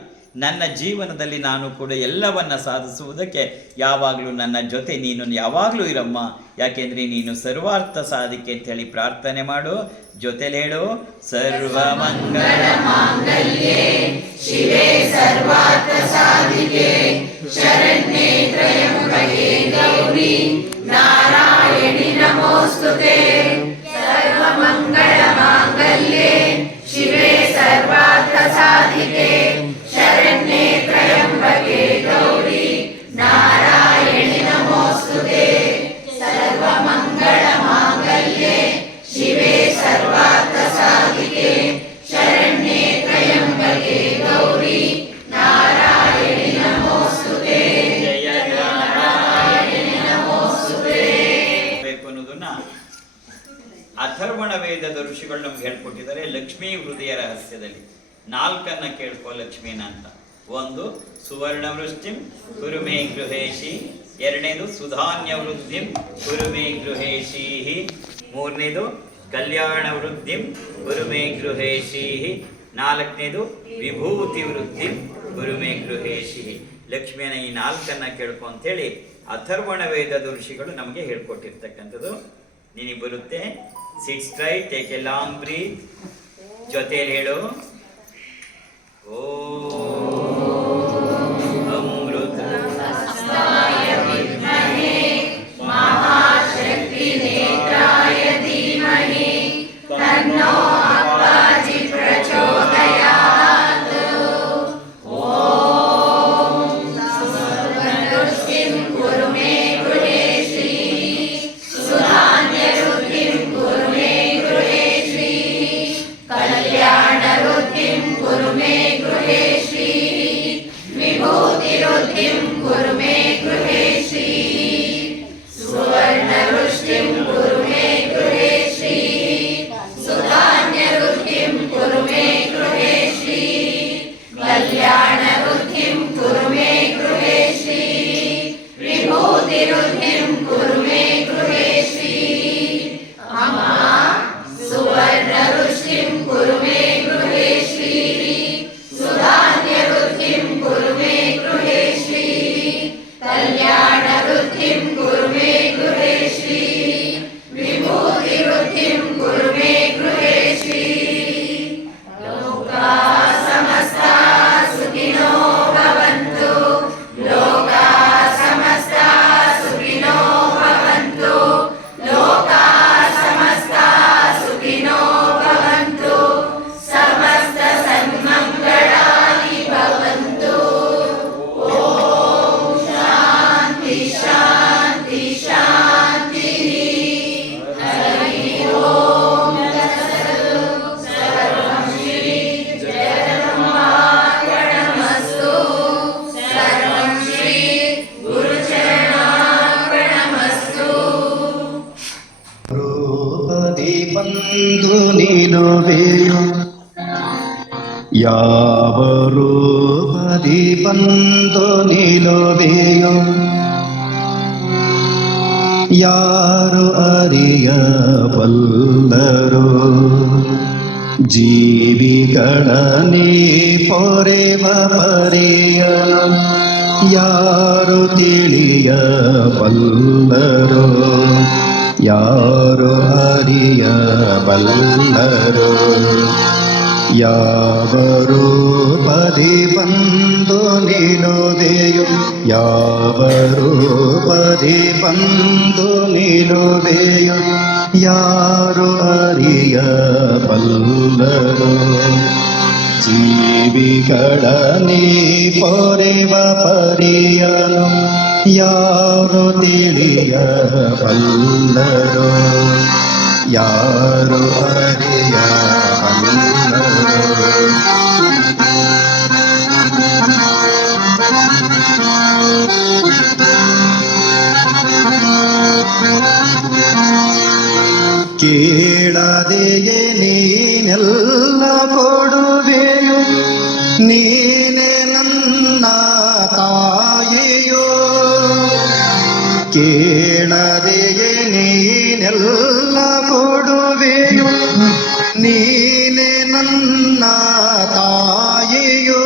ನನ್ನ ಜೀವನದಲ್ಲಿ ನಾನು ಕೂಡ ಎಲ್ಲವನ್ನ ಸಾಧಿಸುವುದಕ್ಕೆ ಯಾವಾಗಲೂ ನನ್ನ ಜೊತೆ ನೀನು ಯಾವಾಗಲೂ ಇರಮ್ಮ, ಯಾಕೆಂದರೆ ನೀನು ಸರ್ವಾರ್ಥ ಸಾಧಿಕೆ ಅಂತೇಳಿ ಪ್ರಾರ್ಥನೆ ಮಾಡು. ಜೊತೆಲಿ ಹೇಳು, ಸರ್ವಮಂಗಳ ಮಾಂಗಲ್ಯೆ ಶಿವೆ ಸರ್ವಾರ್ಥ ಸಾಧಿಕೆ ಶರಣ್ಯೆ ತ್ರ್ಯಂಬಕೆ ಗೌರಿ ನಾರಾಯಣಿ ನಮೋಸ್ತುತೆ. ಸರ್ವಮಂಗಳ ಮಾಂಗಲ್ಯೆ ಶಿವೆ ಸರ್ವಾರ್ಥ ಸಾಧಿಕೆ ಶರಣ್ಯೆ ತ್ರ್ಯಂಬಕೆ ಗೌರಿ ನಾರಾಯಣಿ ನಮೋಸ್ತುತೆ. ಸರ್ವಮಂಗಳ ಮಾಂಗಲ್ಯೆ ಶಿವೆ ಸರ್ವಾರ್ಥ ಸಾಧಿಕೆ ಶರಣ್ಯೆ ತ್ರ್ಯಂಬಕೆ ಗೌರಿ ನಾರಾಯಣಿ ನಮೋಸ್ತುತೆ. ಜಯ ನಾರಾಯಣಿ ನಮೋಸ್ತುತೆ. ಬೇಕು ಅನ್ನೋದನ್ನ ಅಥರ್ವಣ ವೇದದ ಋಷಿಗಳು ನಮ್ಗೆ ಹೇಳ್ಕೊಟ್ಟಿದ್ದಾರೆ. ಲಕ್ಷ್ಮೀ ಹೃದಯ ರಹಸ್ಯದಲ್ಲಿ 4 ಕೇಳ್ಕೊ ಲಕ್ಷ್ಮೀನ ಅಂತ. 1 ಸುವರ್ಣ ವೃಷ್ಟಿಂ ಕುರುಮೇ ಗೃಹೇಶಿ, 2ನೇದು ಸುಧಾನ್ಯ ವೃದ್ಧಿಂ ಕುರುಮೇ ಗೃಹೇಶಿ, 3ನೇದು ಕಲ್ಯಾಣ ವೃದ್ಧಿಂ ಕುರುಮೇ ಗೃಹೇಶಿ, 4ನೇದು ವಿಭೂತಿ ವೃದ್ಧಿಂ ಕುರುಮೇ ಗೃಹೇಶಿ. ಲಕ್ಷ್ಮಿಯನ ಈ 4 ಕೇಳ್ಕೊ ಅಂತೇಳಿ ಅಥರ್ವಣ ವೇದದ ಋಷಿಗಳು ನಮಗೆ ಹೇಳ್ಕೊಟ್ಟಿರ್ತಕ್ಕಂಥದ್ದು. ನಿನಗೆ ಬರುತ್ತೆ. Sit straight, take a long breath. ಜೊತೆಯಲ್ಲಿ ಹೇಳು, ಓ ಅಮೃತ ಮಹಾಶಕ್ತಿ ನೇತ್ರಾಯ ಧೀಮಹಿ ತನ್ನೋ ಅಪ್ಪಾಜಿ ಪ್ರಚೋದಯಾತ್. ಓಂ ಸರ್ವದೃಷ್ಟಿಂ ಕುರು ಮೇ ಗೃಹೇ ಶ್ರೀ ಸುಧಾನ್ಯ ವೃದ್ಧಿಂ ಕುರು ಮೇ ಗೃಹೇ ಶ್ರೀ ಕಲ್ಯಾಣ ವೃದ್ಧಿಂ ಕುರು ಮೇ ಗೃಹೇ ಶ್ರೀ ವಿಭೂತಿ ವೃದ್ಧಿಂ ಕುರು ಮೇ ಗೃಹೇ ಶ್ರೀ ಸುವರ್ಣ ವೃಷ್ಟಿಂ ಕುರು ಮೇ ಗೃಹೇ ಶ್ರೀ ಸುಧಾನ್ಯ ವೃದ್ಧಿಂ ಕುರು ಮೇ ಗೃಹೇ ಶ್ರೀ ಕಲ್ಯಾಣ ವೃದ್ಧಿಂ ಕುರು ಮೇ ಗೃಹೇ ಶ್ರೀ ವಿಭೂತಿ ವೃದ್ಧಿಂ ಕುರು ಮೇ ಗೃಹೇ ಶ್ರೀ. ಅಮ್ಮ ಸುವರ್ಣ ವೃಷ್ಟಿಂ ಕುರು ಮೇ ಗೃಹೇ ಶ್ರೀ ಸುಧಾನ್ಯ ವೃದ್ಧಿಂ ಕುರು ಮೇ ಗೃಹೇ ಶ್ರೀ ಕಲ್ಯಾಣ ವೃದ್ಧಿಂ ಕುರು ಮೇ ಗೃಹೇ ಶ್ರೀ ವಿಭೂತಿ ವೃದ್ಧಿಂ ಕುರು ಮೇ ಗೃಹೇ ಶ್ರೀ. ಲೋಕಾ ಸಮಸ್ತಾ ಸುಖಿನೋ ಭವಂತು, ಲೋಕಾ ಸಮಸ್ತಾ ಸುಖಿನೋ ಭವಂತು, ಲೋಕಾ ಸಮಸ್ತಾ ಸುಖಿನೋ ಭವಂತು, ಸಮಸ್ತ ಸನ್ಮಂಗಳಾನಿ ಭವಂತು. ಓಂ ಶಾಂತಿ ಶಾಂತಿ ಶಾಂತಿ. ಹರಿ ಓಂ ತತ್ಸತ್. ಸರ್ವಂ ಶ್ರೀ ಜಗನ್ಮಾರ್ಪಣಮಸ್ತು. ಸರ್ವಂ ಶ್ರೀ ಗುರುಚರಣಾರ್ಪಣಮಸ್ತು. ರೂಪದಿ ಬಂದು ನಿಲುವೆಯೋ, ಯಾವ ರೂಪದಿ ಬಂದು ನಿಲುವೆಯೋ, ಯಾರು ಅರಿಯಬಲ್ಲರೋ, ಜೀವಿಗಳ ನೀ ಪೊರೆವ ಪರಿಯನು ಯಾರು ತಿಳಿಯಬಲ್ಲರೋ, ಯಾರು ಅರಿಯಬಲ್ಲರೋ. ಯಾವ ರೂಪದಿ ಬಂದು ನಿಲುವೆಯೋ, ಯಾವ ರೂಪದಿ ಬಂದು ನಿಲುವೆಯೋ, ಯಾರು ಅರಿಯಬಲ್ಲರೋ. ಜೀವಿಗಳ ನೀ ಪೊರೆವ ಪರಿಯನು ಯಾರು ತಿಳಿಯಬಲ್ಲರೋ, ಯಾರು ಅರಿಯಬಲ್ಲರೋ. ಕೇಳದೆಯೇ ನೀನೆಲ್ಲ ಕೊಡುವೆಯೋ, ನೀನೆ ನನ್ನ ತಾಯಿಯೋ. ಕೇಳದೆಯೇ ನೀನೆಲ್ಲ ಕೊಡುವೆಯೋ, ನೀನೆ ನನ್ನ ತಾಯಿಯೋ.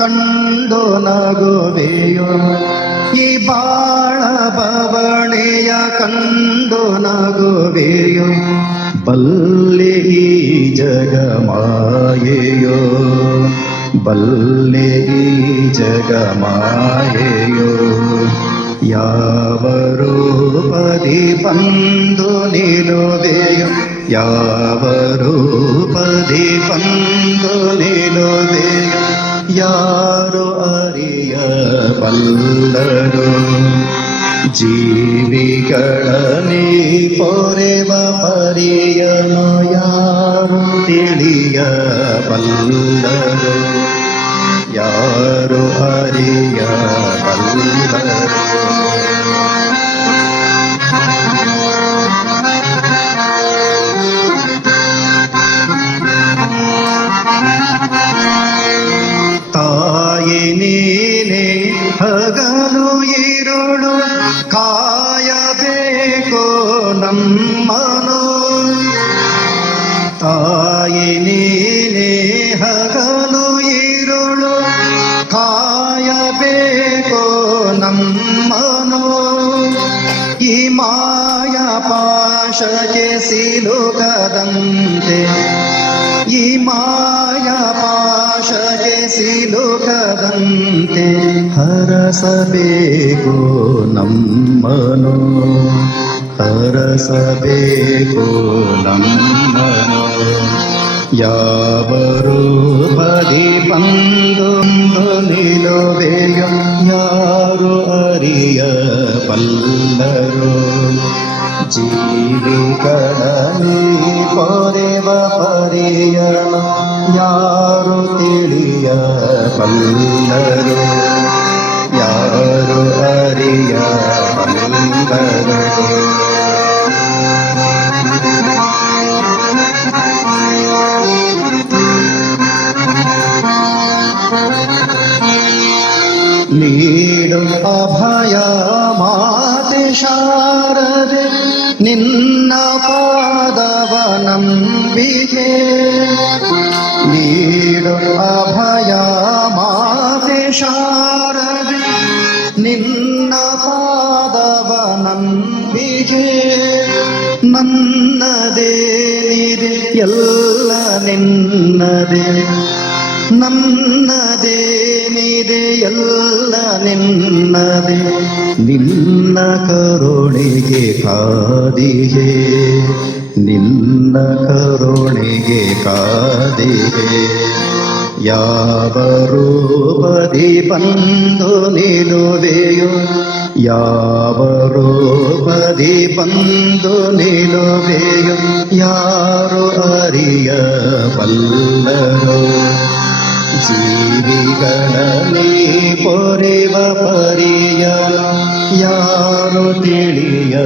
ಕಂಡು ನಗುವೆಯೋ ಈ ಬಾಳ ಬವಣೆಯ ಕಂಡು ನಗುವೆಯೋ ಬಲ್ಲೆ ಈ ಜಗ ಮಾಯೆಯೋ ಬಲ್ಲೆ ಈ ಜಗ ಮಾಯೆಯೋ ಯಾವ ರೂಪದಿ ಬಂದು ನಿಲುವೆಯೋ ಯಾವ ರೂಪದಿ ಬಂದು ನಿಲುವೆಯೋ ಯಾರು ಅರಿಯಬಲ್ಲರು ಜೀವಿಗಳ ನೀ ಪೊರೆವ ಪರಿಯನು ಯಾರು ತಿಳಿಯಬಲ್ಲರು ಯಾರು ಅರಿಯಬಲ್ಲರು ತಾಯಿ ನೀನೆ ಹಗಲು ಇರುಳು ಕಾಯಬೇಕು ನಮ್ಮನು ತಾಯಿ ನೀನೆ ಹಗಲು ಇರುಳು ಕಾಯಬೇಕು ನಮ್ಮನು ಈ ಮಾಯ ಪಾಶಕ್ಕೆ ಸಿಲುಕದಂತೆ ಈ ಮಾಯ ಪಾಶಕ್ಕೆ ಸಿಲುಕದಂತೆ ಹರಸಬೇಕು ನಮ್ಮನು ಹರಸಬೇಕು ನಮ್ಮನು ಯಾವ ರೂಪದಿ ಬಂದು ನಿಲುವೆಯೋ ಯಾರು ಅರಿಯಬಲ್ಲರು ಜೀವಿಗಳ ನೀ ಪೊರೆವ ಪರಿಯನ ಯಾರು ತಿಳಿಯಬಲ್ಲರು ಯಾರು ಅರಿಯಬಲ್ಲರು ನೀಡು ಅಭಯ ಮಾತೆ ಶಾರದೆ ನಿನ್ನ ಪಾದವ ನಂಬಿಕೆ ನೀಡು ಅಭಯ ಮಾತೆ ಶಾರದೆ ನಿನ್ನ ಪಾದವ ನಂಬಿಕೆ ನನ್ನದೇನಿದೆ ಎಲ್ಲ ನಿನ್ನದೇ ನನ್ನದೇನಿದೆ ಎಲ್ಲ ನಿನ್ನದೇ ನಿನ್ನ ಕರುಣೆಗೆ ಕಾದಿಗೆ ನಿನ್ನ ಕರುಣೆಗೆ ಕಾದಿಗೆ ಯಾವ ರೂಪದಿ ಬಂದು ನಿಲುವೆಯೋ ಯಾವ ರೂಪದಿ ಬಂದು ನಿಲುವೆಯೋ ಯಾರು ಅರಿಯಬಲ್ಲರು ಜೀವಿಗಳ ನೀ ಪೊರೆವ ಪರಿಯನ ಯಾರು ತಿಳಿಯಬಲ್ಲರು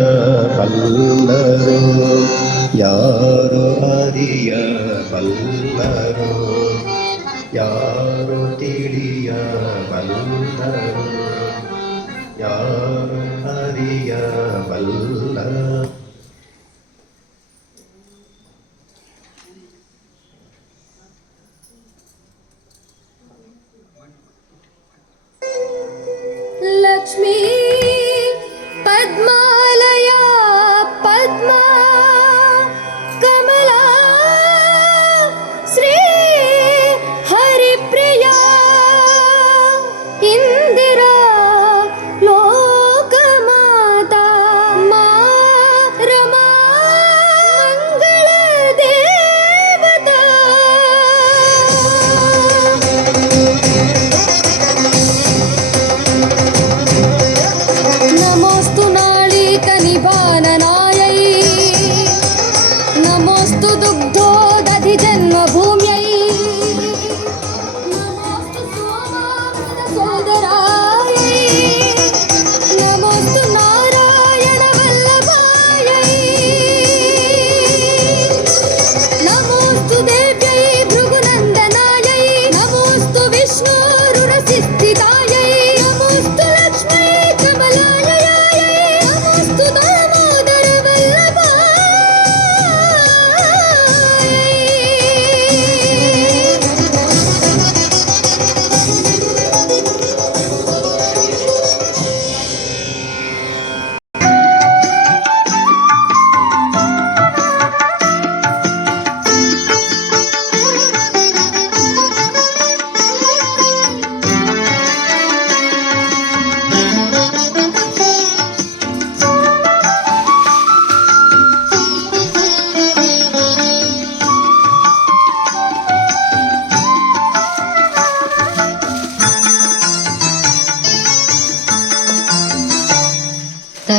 ಯಾರು ಅರಿಯಬಲ್ಲರು ಯಾರು ತಿಳಿಯಬಲ್ಲರು ಯಾರು ಅರಿಯಬಲ್ಲರು लक्ष्मी पद्मालया पद्मा कमला श्री हरिप्रिया इंदिरा लोकमाता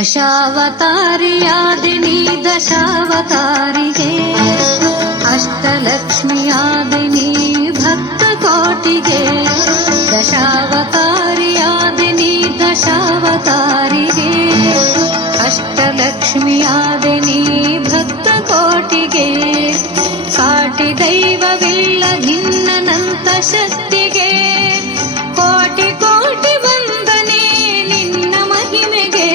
ದಶಾವತಾರಿಯಾದಿನಿ ದಶಾವತಾರಿಗೆ ಅಷ್ಟಲಕ್ಷ್ಮಿಯಾದಿನಿ ಭಕ್ತ ಕೋಟಿಗೆ ದಶಾವತಾರಿಯಾದಿನಿ ದಶಾವತಾರಿಗೆ ಅಷ್ಟಲಕ್ಷ್ಮಿಯಾದಿನಿ ಭಕ್ತ ಕೋಟಿಗೆ ಸಾಟಿ ದೈವವಿಲ್ಲ ನಿನ್ನನಂತ ಶಕ್ತಿಗೆ ಕೋಟಿ ಕೋಟಿ ವಂದನೆ ನಿನ್ನ ಮಹಿಮೆಗೆ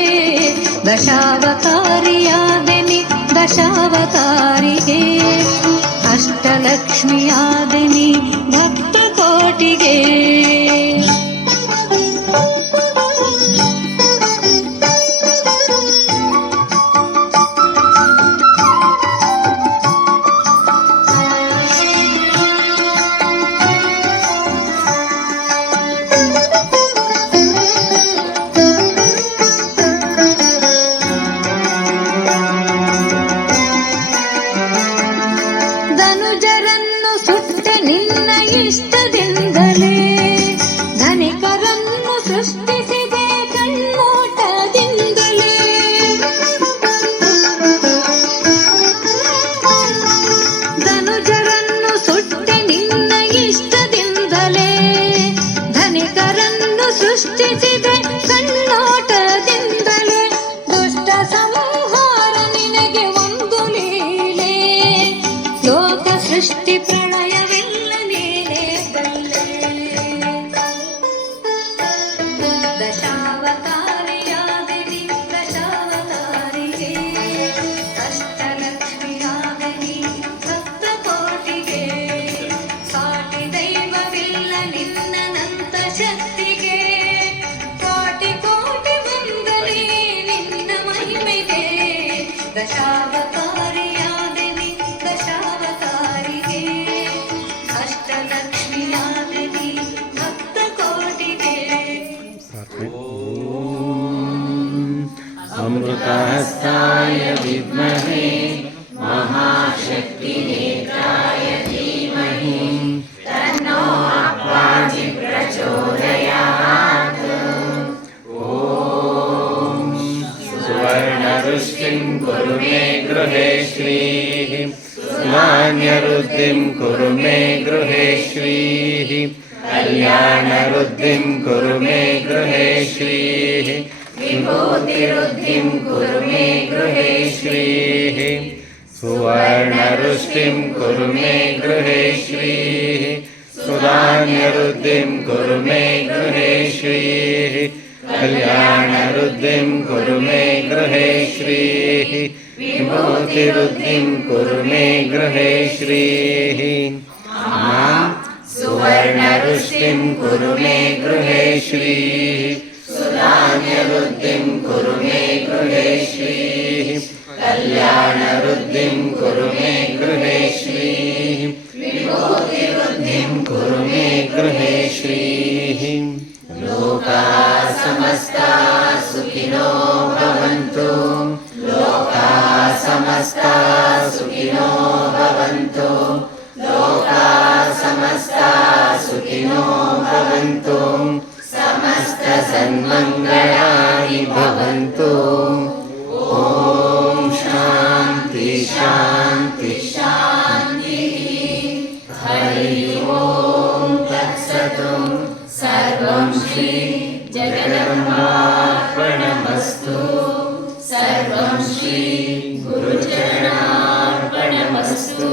ದಶಾವತಾರಿಯಾದಿನಿ ದಶಾವತಾರಿಗೆ ಅಷ್ಟಲಕ್ಷ್ಮಿಯಾದಿನಿ ಭಕ್ತ ಕೋಟಿಗೆ ಧನುಜರನ್ನು ಸುಟ್ಟ ನಿನ್ನ ಇಷ್ಟದಿಂದಲೇ ಧನಿಕರನ್ನು ಸೃಷ್ಟಿಸಿದೆ ಕಣ್ಮೋಟದಿಂದಲೇ ಧನುಜರನ್ನು ಸುಟ್ಟ ನಿನ್ನ ಇಷ್ಟದಿಂದಲೇ ಧನಿಕರನ್ನು ಸೃಷ್ಟಿಸಿದೆ ಕಣ್ಣೋಟದಿಂದಲೇ ದುಷ್ಟ ಸಂಹಾರ ನಿನಗೆ ಒಂದು ಲೀಲೆ ಲೋಕ ಸೃಷ್ಟಿ ಪ್ರಳಯವೆಲ್ಲ ನೀನೇ ಬಲ್ಲೆ ದಶಾವತಾರಿಯಾದಿನಿ ದಶಾವತಾರಿಗೆ ಅಷ್ಟಲಕ್ಷ್ಮಿಯಾದಿನಿ ಭಕ್ತ ಕೋಟಿಗೆ ಸಾಟಿ ದೈವವಿಲ್ಲ ನಿನ್ನನಂತ ಶಕ್ತಿಗೆ ಕೋಟಿ ಕೋಟಿ ವಂದನೆ ನಿನ್ನ ಮಹಿಮೆಗೆ ದಶಾವತಾರಿಯಾದಿನಿ ದಶಾವತಾರಿಗೆ ಅಷ್ಟಲಕ್ಷ್ಮಿಯಾದಿನಿ ಭಕ್ತ ಕೋಟಿಗೆ अमृतहस्ताय विद्महे महाशक्तिनेत्राय धीमहि तन्नो अप्पाजि प्रचोदयात्। ॐ सुवर्णरुष्टिं कुरु मे गृहे श्रीः सुधान्यरुद्धिं कुरु मे गृहे श्रीः कल्याणरुद्धिं कुरु मे गृहे श्रीः विभूतिरुद्धिं कुरु मे गृहे श्रीः सुवर्णरुष्टिं कुरु मे गृहे श्रीः सुधान्यरुद्धिं कुरु मे गृहे श्रीः कल्याणरुद्धिं कुरु मे गृहे श्रीः विभूतिरुद्धिं कुरु मे गृहे श्रीः सुवर्णरुष्टिं कुरु मे गृहे श्रीः सुधान्यरुद्धिं कुरु मे गृहे श्रीः कल्याणरुद्धिं कुरु मे गृहे श्रीः विभूतिरुद्धिं कुरु मे गृहे श्रीः लोकाः समस्ताः सुखिनो भवन्तु लोकाः समस्ताः सुखिनो भवन्तु लोकाः समस्ताः सुखिनो भवन्तु समस्त सन्मङ्गलानि भवन्तु। ॐ शान्ति शान्ति शान्तिः। हरि ॐ तत्सत्। सर्वं श्री जगन्नाथार्पणमस्तु। सर्वं श्री गुरुचरणार्पणमस्तु।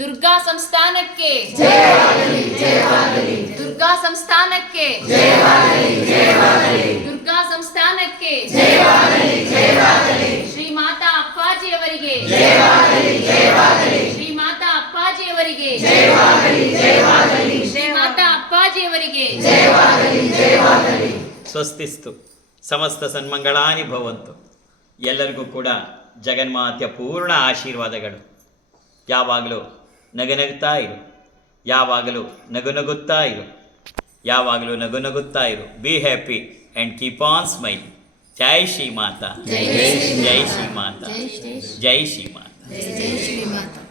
ದುರ್ಗಾ ಸಂಸ್ಥಾನಕ್ಕೆ ಜಯವಾಗಲಿ ಜಯವಾಗಲಿ ದುರ್ಗಾ ಸಂಸ್ಥಾನಕ್ಕೆ ಜಯವಾಗಲಿ ಜಯವಾಗಲಿ ದುರ್ಗಾ ಸಂಸ್ಥಾನಕ್ಕೆ ಜಯವಾಗಲಿ ಜಯವಾಗಲಿ ಶ್ರೀ ಮಾತಾ ಅಪ್ಪಾಜಿಯವರಿಗೆ ಜಯವಾಗಲಿ ಜಯವಾಗಲಿ ಶ್ರೀ ಮಾತಾ ಅಪ್ಪಾಜಿಯವರಿಗೆ ಜಯವಾಗಲಿ ಜಯವಾಗಲಿ ಶ್ರೀ ಮಾತಾ ಅಪ್ಪಾಜಿಯವರಿಗೆ ಜಯವಾಗಲಿ ಜಯವಾಗಲಿ. ಸ್ವಸ್ತಿಸ್ತು ಸಮಸ್ತ ಸನ್ಮಂಗಳಾನಿ ಭವಂತು. ಎಲ್ಲರಿಗೂ ಕೂಡ ಜಗನ್ಮಾತೆಯ ಪೂರ್ಣ ಆಶೀರ್ವಾದಗಳು. ಯಾವಾಗಲೂ ನಗನಗುತ್ತಾ ಇರು, ಯಾವಾಗಲೂ ನಗುನಗುತ್ತಾ ಇರು, ಯಾವಾಗಲೂ ನಗುನಗುತ್ತಾ ಇರು. Be happy and keep on smile. Jai Shri Mata, Jai Shri Mata, Jai Shri Mata. Jai Shri Mata.